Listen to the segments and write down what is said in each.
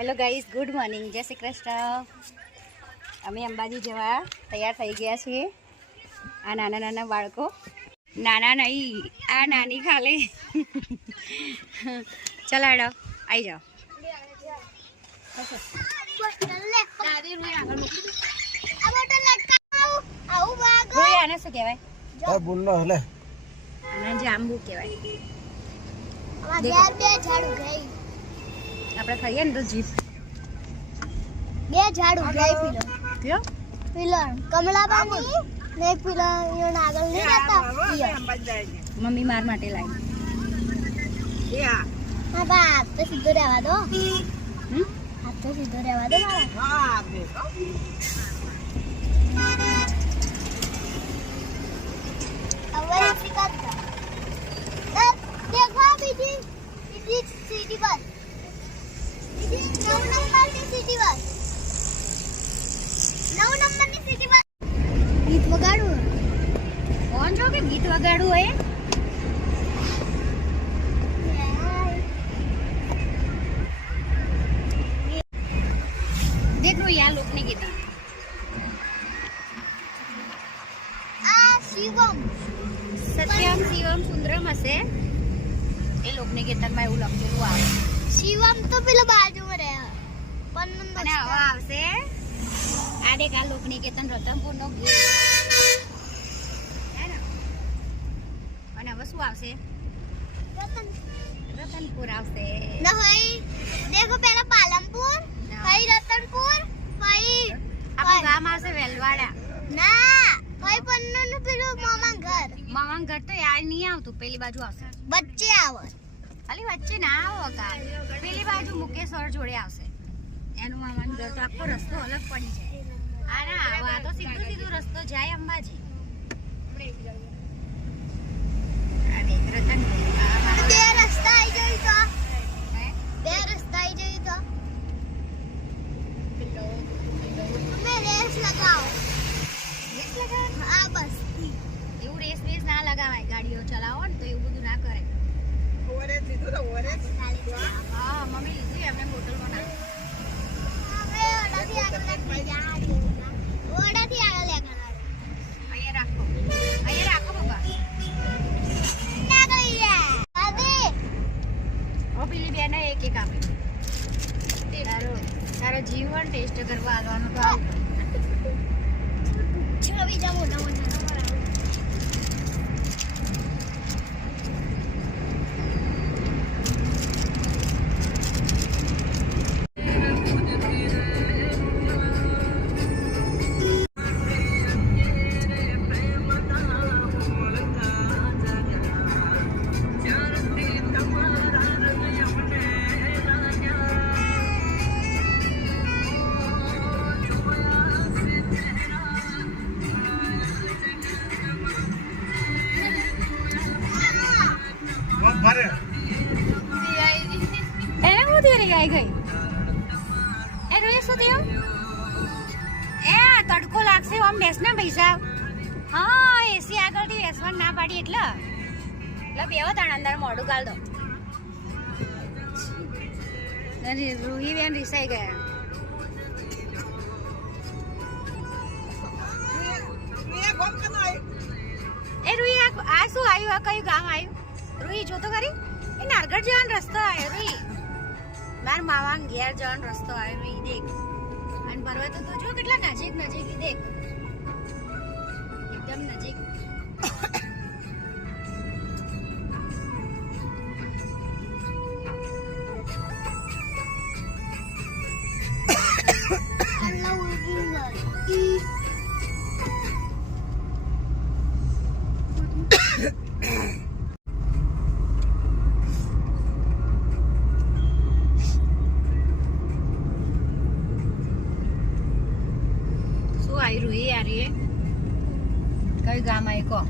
Hello guys, good morning, જય શ્રી કૃષ્ણ. અમે અંબાજી જવા તૈયાર થઈ ગયા છીએ. આ નાના નાના બાળકો, નાના નહીં, આ નાની ખાલી. ચલો હેડો, આવી જાઓ. આને શું કહેવાય? આને જાંબુ કહેવાય. આપણે ખાઈએ ને તો જીભ બે ઝાડ ઉગાઈ પીલો કયો પીલો કમલાબાની ને એક પીલો ઈયોન આગળ નહીં રહેતા મમ્મી માર માટે લાવી. હા બા હાથ તો સીધો રહેવા દો. હાથ તો સીધો રહેવા દો મારા. હવે શીખતા देखो बीजी सिटी बस बीजी 9 नंबरની સિટી બસ 9 નંબરની સિટી બસ. ગીત વગાડું કોણ જો કે ગીત વગાડું હોય? દેખો યાર લોકને ગીત આ શિવમ સત્યમ શિવમ સુંદરમ હશે એ લોકને ગીતમાં એવું લખેલું આવે. શિવમ તો પેલો બાજુમાં રહે પણ અને હવે આવશે આ દેખ આ લોકની કેતન રતનપુર નો ગીત હે ને. અને હવે શું આવશે? રતનપુર આવશે. ના ભાઈ દેખો પહેલા પાલનપુર પછી રતનપુર પછી આપણું ગામ આવશે વેલવાડા. ના ભાઈ પન્નું પેલું મામા ઘર મામાનું ઘર તો યાર નહીં આવતું, પેલી બાજુ આવશે. વચ્ચે આવે ખાલી વચ્ચે ના આવો કા, પેલી બાજુ મુકેશ્વર જોડે આવશે. એનું મામાનું ઘર તો આખો રસ્તો અલગ પડી જાય. આ ના આ તો સીધો સીધો રસ્તો જાય અંબાજી. આ દેખ રતનપુર. બે રસ્તા આવી જઈ તો બે રસ્તા આવી જઈ તો મેં રેસ લગાવો. રેસ લગાવવાની? આ બસ એવું રેસ બેસ ના લગાવાય. ગાડીઓ ચલાવો ને તો એવું બધું ના કરે. હા મમ્મી લીધી એમને બોટલમાં નાખ. હવે ઓડાથી આગળ લઈ જા. ઓડાથી આગળ લઈ જા. અહીંયા રાખો, અહીંયા રાખો બાબા. ના ગઈ યાર હવે ઓ પેલી બેન એક એક આપે. તારો જીવન ટેસ્ટ કરવા આવવાનો તો આવ. છવી જા મોટા મોટા એને હું ધીરે ગઈ ગઈ એ રોય શું થયું? એ તડકો લાગશે આમ બેસ ને પૈસા. હા એસી આગળથી બેસવાનું ના પાડી એટલે બેવો તાણ અંદર મોઢું ગાળ દો. રૂહી બેન રીસાઈ ગયા. એ રૂહી આ શું આવ્યું? આ કયું ગામ આવ્યું? રૂહી જો તો ખરી, એ નારગઢ જવાનો રસ્તો આવ્યો. રૂહી માર મામા ઘેર જવાનો રસ્તો આવ્યો. રૂહી દેખ, અને પર્વતો તો જો કેટલા નજીક નજીક દેખ, એકદમ નજીક. અલ્લાહ ઉગી રૂહી યાર એ કયું ગામ આવી કહો?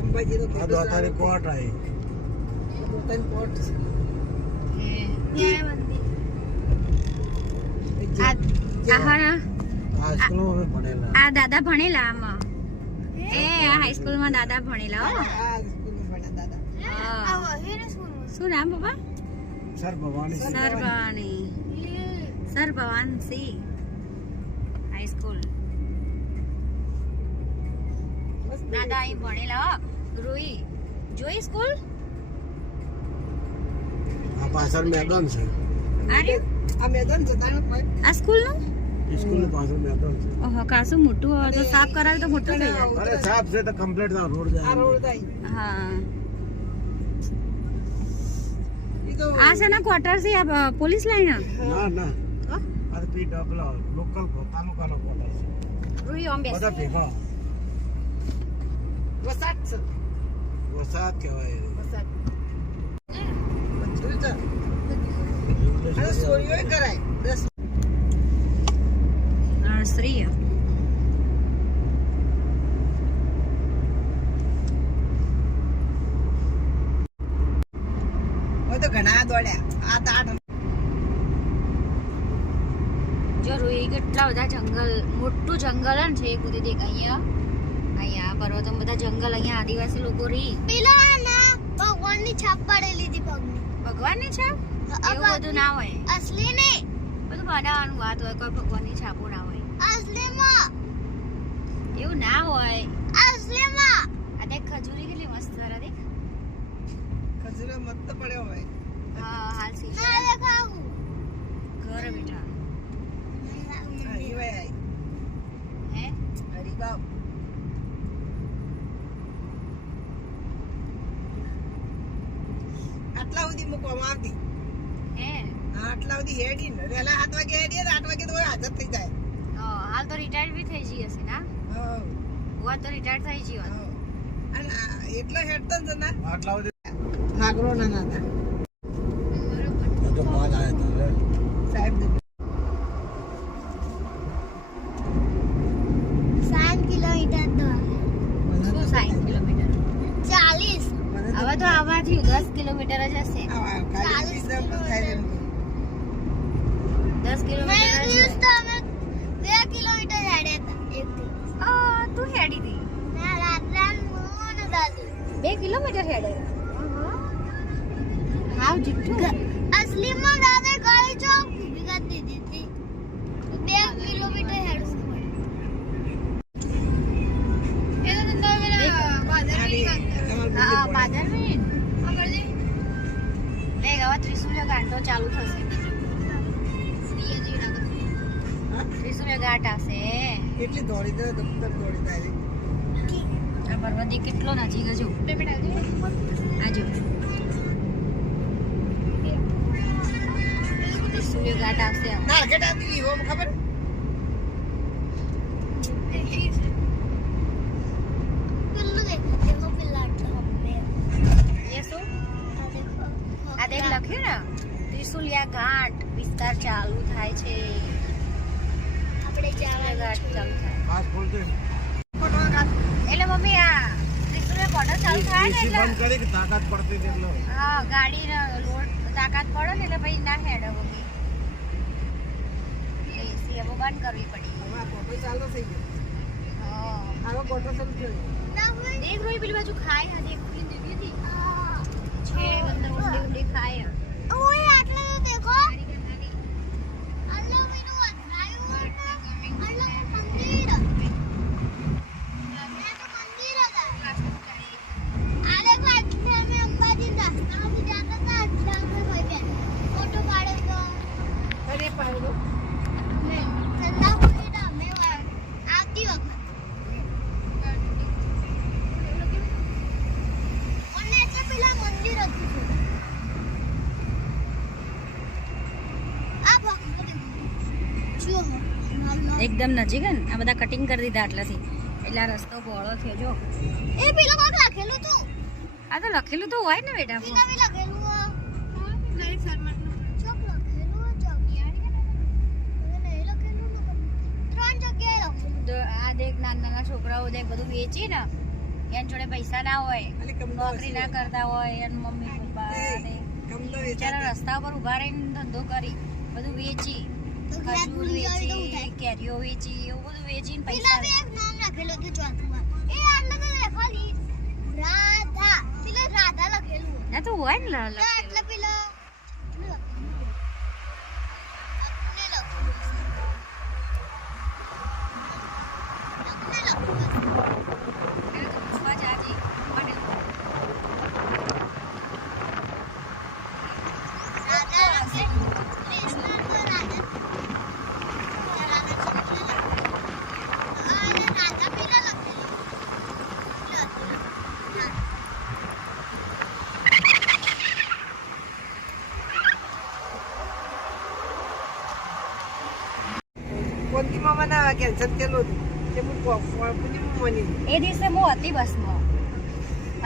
અંબાજી કોટ આવી ન્યાય મંદિર આહા આ સ્કૂલમાં અમે ભણેલા. આ દાદા ભણેલા આમાં એ આ હાઈસ્કૂલમાં દાદા ભણેલા હો આ સ્કૂલમાં ભણ્યા દાદા. હા. શું નામ બાબા સર ભવાની સર ભવાનસી હાઈસ્કૂલ દાદા અહીં ભણેલા હો રૂઈ જોઈ સ્કૂલ આ પાછળ મેદાન છે. આરે આ મેદાન છે તારે ભાઈ. આ સ્કૂલ નું સ્કૂલની પાછળ મેદાન છે. ઓહો કાસું મોટું હોય તો સાફ કરાવે તો મોટું થઈ જાય અરે સાફ છે તો કમ્પ્લીટ રોડ જાય. આ રોડ જાય. હા આ છે ને ક્વાર્ટર છે આ પોલીસ લાઈન ના ના આ તો પી ડબલ લોકલ તાલુકાનો ક્વાર્ટર છે. રૂઈ ઓમ બેસ બધા ભેગા વસાત છે વરસાદ કહેવાય. વસાત અરે સોરીઓ કરાય. નર્સરી તો ઘણા દોડ્યા. આ તાટ જો રૂઈ કેટલા બધા જંગલ મોટું જંગલ હે ને છે કુદી દેખાય અહીંયા પર્વતોમાં બધા જંગલ અહીંયા આદિવાસી લોકો રહી પેલા ના ભગવાનની છાપ પાડેલી હતી પગની ભગવાનની છાપ એવું બધું ના હોય અસલી ને બધું બનાવવાનું વાત હોય કોઈ ભગવાનની છાપો ના હોય અસલીમાં એવું ના હોય અસલીમાં આ દેખ ખજૂરી કેટલી મસ્ત જરા દેખ ખજૂરો મત પડ્યો હોય. હા હાલ સી ના દેખાવું ઘર બેઠા હે હરિબાબ આટલા સુધી મૂકવામાં આવતી. હે આટલા સુધી હેડી ને વેલા 7 વાગે હેડી 8 વાગે તો હાજર થઈ જાય. હાલ તો રિટાયર્ડ બી થઈ ગઈ હશે ના હા હું તો રિટાયર્ડ થઈ ગઈ હોત અને એટલો હેડતો જ ના આટલા સુધી નાગરો ના ના તો બાદ આયા તો સાહેબ 7 કિલોમીટર તો શું 60 કિલોમીટર 40 હવે તો આવાથી 10 કિલોમીટર જ હશે 10 કિલોમીટર જ મેં હશે. તો અમે 2 કિલોમીટર હેડ્યા હતા એકથી તું હેડી હતી ના રાત્રે મોન દાદુ 2 કિલોમીટર હેડે હાવ જીઠું અસલીમાં દાદા ગાડી ચોક ઊભી કરી દીધી હતી 2 કિલોમીટર હેડશું હા પાદરવીન લે હવે ત્રિશુલ્ય ઘાટો ચાલુ થશે ત્રિશુલ્ય ઘાટ હશે એટલી દોડી દે દફતર દોડી જાય. આ પર્વતી કેટલો નજીક હજુ આજો ત્રિશુલ્ય ઘાટ આવશે હવે. ના ગેટ આતી હોમ ખબર પેલું દેખો પેલા આટલા હમે એ શું આ દેખ દેખો લખ્યું ને ત્રિશુલિયા ઘાટ વિસ્તાર ચાલુ થાય છે આપણે ત્રિશુલિયા ઘાટ ચાલુ થાય હાથ ખોલતે એટલે મમ્મી આ ત્રિશુલિયા બોર્ડર ચાલુ થાય ને એસી બંધ એટલે કરી કે તાકાત પડતી હતી એટલો. હા ગાડી લોડ તાકાત પડે ને એટલે પછી ના હેડે મમ્મી એસી હવે બંધ કરવી પડી હવે આ કોટો ચાલુ થઈ ગયો. હા આવો કોટો ચાલુ થયો. ના હોય દેખ રોઈ પેલી બાજુ ખાય હા દેખ પેલી દેવી હતી છે અંદર ઊંડી ઊંડી ખાય ઓય આટલા તો દેખો આટલા પેલું અથડાયું હોય ને આટલા મંદિર આ તો મંદિર હતા આ દેખો આટલે અમે અંબાજી રસ્તા में जाता था आटला में હોય બે ફોટો પાડે તો અરે પાડો ઠંડા પાણી ના અમે આવતી વખત અને એટલે પેલા મંદિર હતું આ ભક્ત જો એકદમ નજીક ને આ બધા કટિંગ કરી દીધા આટલાથી એટલે આ રસ્તો પહોળો થયો જો એ પેલા કોક લખેલું હતું આ તો લખેલું તો હોય ને બેટા પેલા બી લખેલું નરેશ શર્માનું ચોક લખેલું ચોક યાર કે નહીં લખેલું ત્રણ જગ્યાએ લખેલું તો આ દેખ નાના નાના છોકરાઓ દેખ બધું વેચી ને એની જોડે પૈસા ના હોય અલી કમનો નોકરી ના કરતા હોય એન મમ્મી પપ્પા ને કમનો બિચારા રસ્તા પર ઉભા રહીને ધંધો કરી બધું વેચી તો ઘેર ખજૂર ભૂલી જાય તો વેચી, ઉઠાય. કેરીઓ વેચી, એવું બધું વેચીને પેલા પૈસા બે એક નામ લખેલું હતું ચોથમાં. એ આટલે તો ખાલી રાધા. પેલા રાધા લખેલું. ના તો હોય ને ના એટલે પેલા આપને લખેલું હશે. આપને લખેલું હશે. પૂછવા જાજે મને રાધા લખેલું. કૃષ્ણ તો રાધા. રાધા પેલા લખેલું. કોંતીમાં મને કેન્સલ કેલું તે પૂનમની એ દિવસે હું હતી બસમાં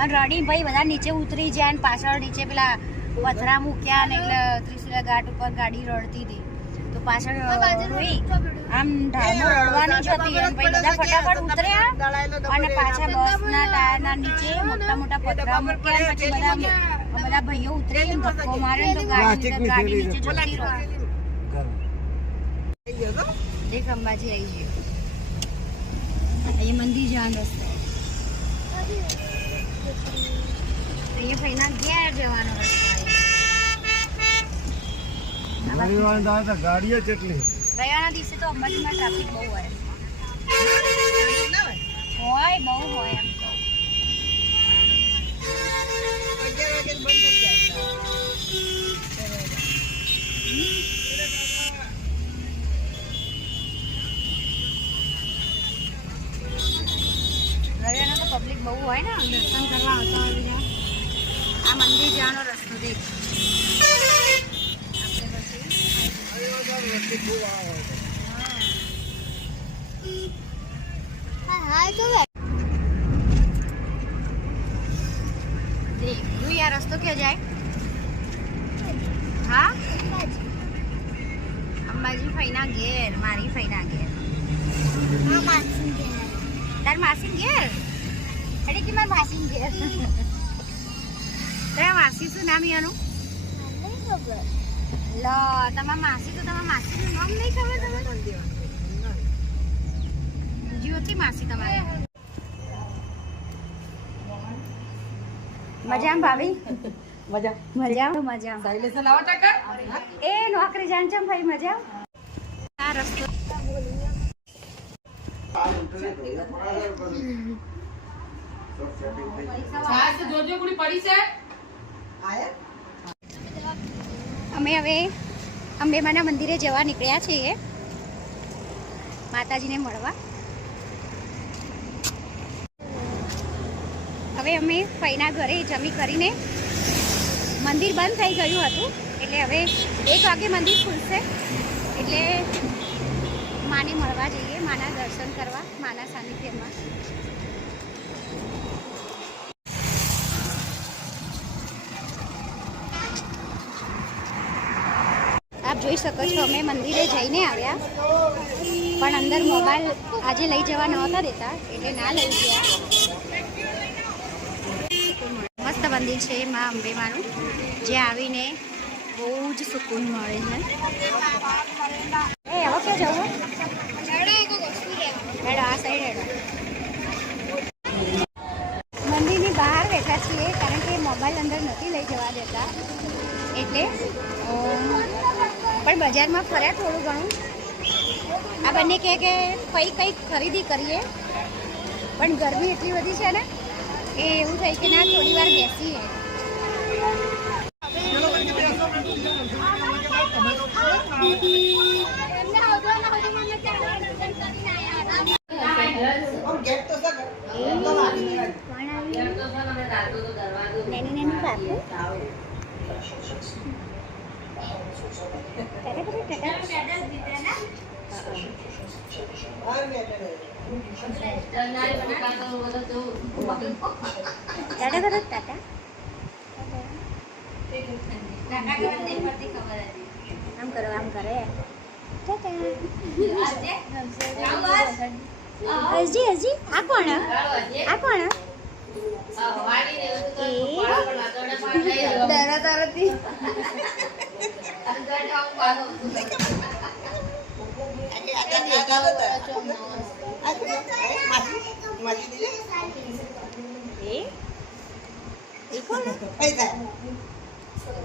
અને રડી ભાઈ બધા નીચે ઉતરી જાય ને પાછળ નીચે પેલા પથરા મૂક્યા ને એટલે ત્રિશુલા ઘાટ ઉપર ગાડી રડતી હતી તો પાછળ રોઈ આમ ઢાળમાં રડવાની જ હતી અને પછી બધા ફટાફટ ઉતર્યા અને પાછા બસના ટાયરના નીચે મોટા મોટા પથરા મૂક્યા અને પછી બધા ભાઈઓ ઉતરી ધક્કો મારે ને તો ગાડી નીચે જતી રહી દેખ અંબાજી આવી ગયો એ મંદિર જવાનો રસ્તો અહીંયા ફઈના ઘેર જવાનો રસ્તો ગાડીઓ કેટલી રવિવારના દિવસે તો અંબાજીમાં ટ્રાફિક બહુ હોય બહુ હોય એમ તો રવિવારના તો પબ્લિક બહુ હોય ને દર્શન કરવા આવતા હોય બધા આ મંદિર જવાનો રસ્તો દેખ હા તો દેખ તું આ રસ્તો ક્યાં જાય હા અંબાજી ફઈના ઘેર મારી ફઈના ઘેર હા માસી કે તાર માસી ઘેર અરે કે માર માસી ઘેર તારા માસી શું નામ એનું નહીં ખબર લો તમારા માસી તો તમારા માસીનું નામ નહીં ખબર તમે બીજી હતી માસી તમારે મજામાં ભાભી મજામાં એ નોકરી જાણ છે ભાઈ મજા આ રસ્તો અમે હવે અંબેમાના મંદિરે જવા નીકળ્યા છીએ માતાજીને મળવા હવે અમે ફઈના ઘરે જમી કરીને મંદિર બંધ થઈ ગયું હતું એટલે હવે 1 વાગે મંદિર ખુલશે એટલે માને મળવા જઈએ માના દર્શન કરવા માના સાનિધ્યમાં આપ જોઈ શકો છો અમે મંદિરે જઈને આવ્યા પણ અંદર મોબાઈલ આજે લઈ જવા નહોતા દેતા એટલે ના લઈ ગયા મસ્ત મંદિર છે માં અંબેમાનું જે આવીને બહુ જ સુકૂન મળે છે એ હવે ક્યાં જવું હેડો આ સાઈડ હેડો મંદિરની બહાર બેઠા છીએ કારણ કે મોબાઈલ અંદર નથી લઈ જવા દેતા એટલે પણ બજારમાં ફર્યા થોડું ઘણું આ બંને કહે કે કંઈક ખરીદી કરીએ પણ ગરમી એટલી બધી છે ને એ એવું થઈ કે ના થોડી વાર બેસીએ આમ કરો આમ કરે હજી આ કોણ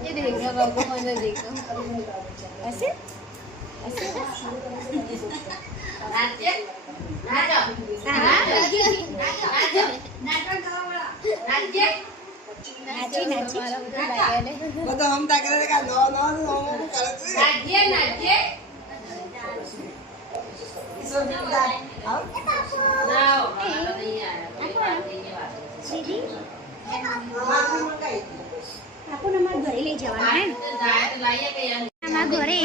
ये देखा बाबू मैंने देखा ऐसे ऐसे નાચી નાચી બધો હમ તા કરે કે નો નો નો કરે છે દીદી આપણને અમારા ઘરે લઈ જવાના અમારા ઘરે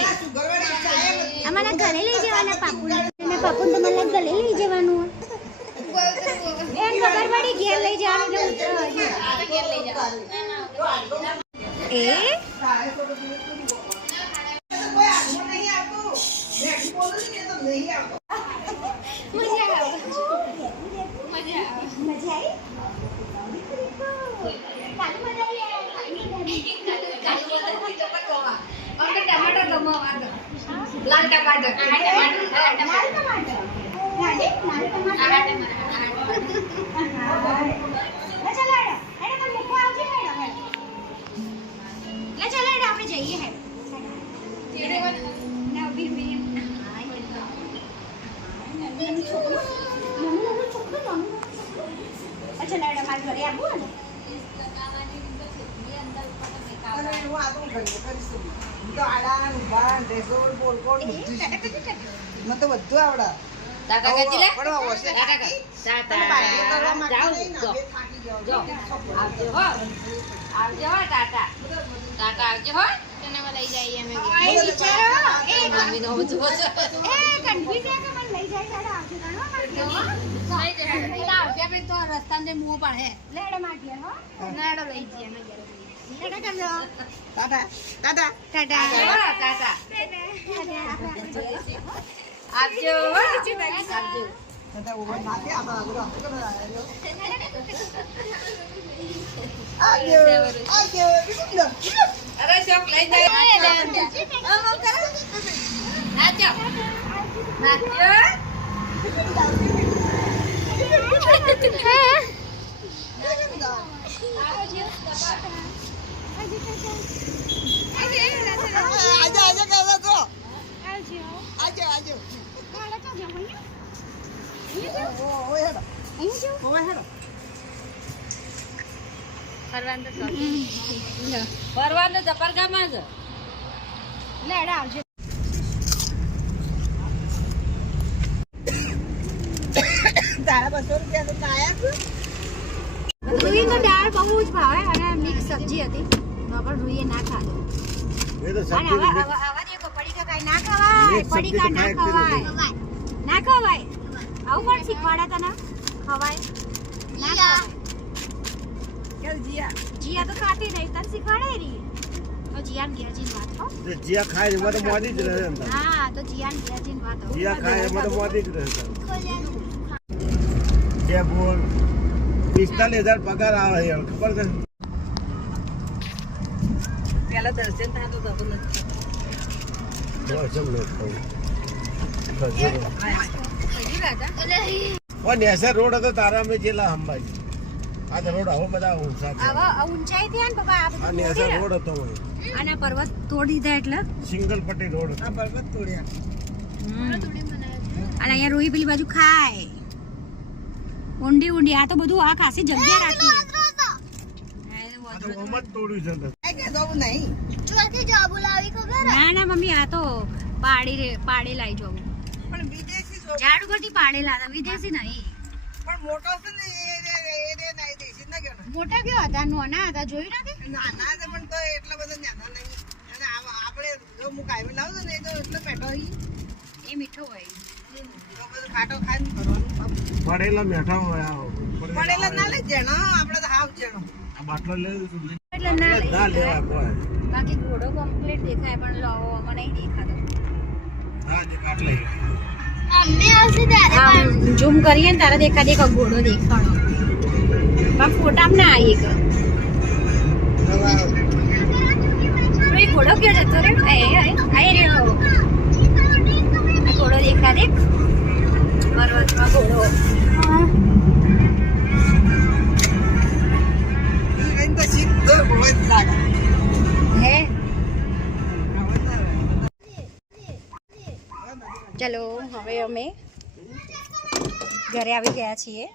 અમારા ઘરે લઈ જવાના પાપુને પાપુને તમારા ઘરે લઈ જવાનું બેન ખબરવાળી ઘેર લઈ જવાનું એ આપણે જઈએ હે અચ્છા લાડા મારા ઘરે આવું તો બધું આવડે ફરવાનું જપરગામાં જ લેડા આવજો તારા 200 રૂપિયા તો આયા રૂઈનો દાળ બહુ જ ભાવે અને મિક્સ સબ્જી હતી પણ રૂઈએ ના ખાધો અને હવે દેખો પડીકા કાઈ ના ખવાય પડીકા ના ખવાય ના ખવાય આવું પણ શીખવાડા તને ખવાય ના ખવાય ચાલ જીયા જીયા તો ખાતી નહીં તને શીખવાડે રહી તો જીયાન ગેરજીન વાત હો जिया खाए एम तो मोदी ज रहे अंदर હા તો જીયાન ગેરજીન વાત હો जिया खाए एम तो मोदी ज रहे क्या बोल 45,000 पगार आवे है खबर है પેલા દર્શન થાય તો ખબર નથી सब लोग और ऐसा रोड હતો તારા મે જેલા हम भाई આ તો રોડ હવે બધા ઊંચા છે હવે ઊંચાઈ થી ને બાબા આ અને બધું ऐसा રોડ હતો અને પર્વત તોડી દીધા એટલે સિંગલ પટ્ટી રોડ આ પર્વત તોડ્યા અને અહીંયા રૂઈ પેલી બાજુ ખાય ઊંડી ઊંડી આ તો બધું આ ખાસી જગ્યા રાખી આ તો ઓમત તોડ્યું છે અંદર કે જવું નહીં ચોથી જોબ બોલાવી ખબર ના ના મમ્મી આ તો પાડે લાઈ જવું પણ વિદેશી જો ઝાડ ઉપરથી પાડેલા હતા વિદેશી નહીં પણ મોટો છે ને એ નહીં દેશી ના કેનો મોટા કેવા હતા નાના હતા જોયું નથી નાના છે પણ તો એટલા બધા નાના નહીં અને આપણે જો હું કાયમી લાવું છું ને એ તો એટલો પેટો હોય એ મીઠો હોય તો બધું ખાટો ખાઈને કરવાનું પડેલા મેઠા હોય પડેલા ના લઈ જેનો આપણે તો હાવ જેનો આ બાટલો લે એટલે ના લઈ ના લેવા કોઈ બાકી ઘોડો કમ્પ્લીટ દેખાય પણ લાવો મને નહીં દેખાતો હા જે કાટ લઈ અમને આવશે ત્યારે ઝૂમ કરીએ ને તારે દેખા ઘોડો દેખાણો પણ ફોટામાં ના આવી ગયો ઘોડો ક્યાં જતો રે આય રહ્યો ઘોડો દેખા દેખ ચલો હવે અમે ઘરે આવી ગયા છીએ.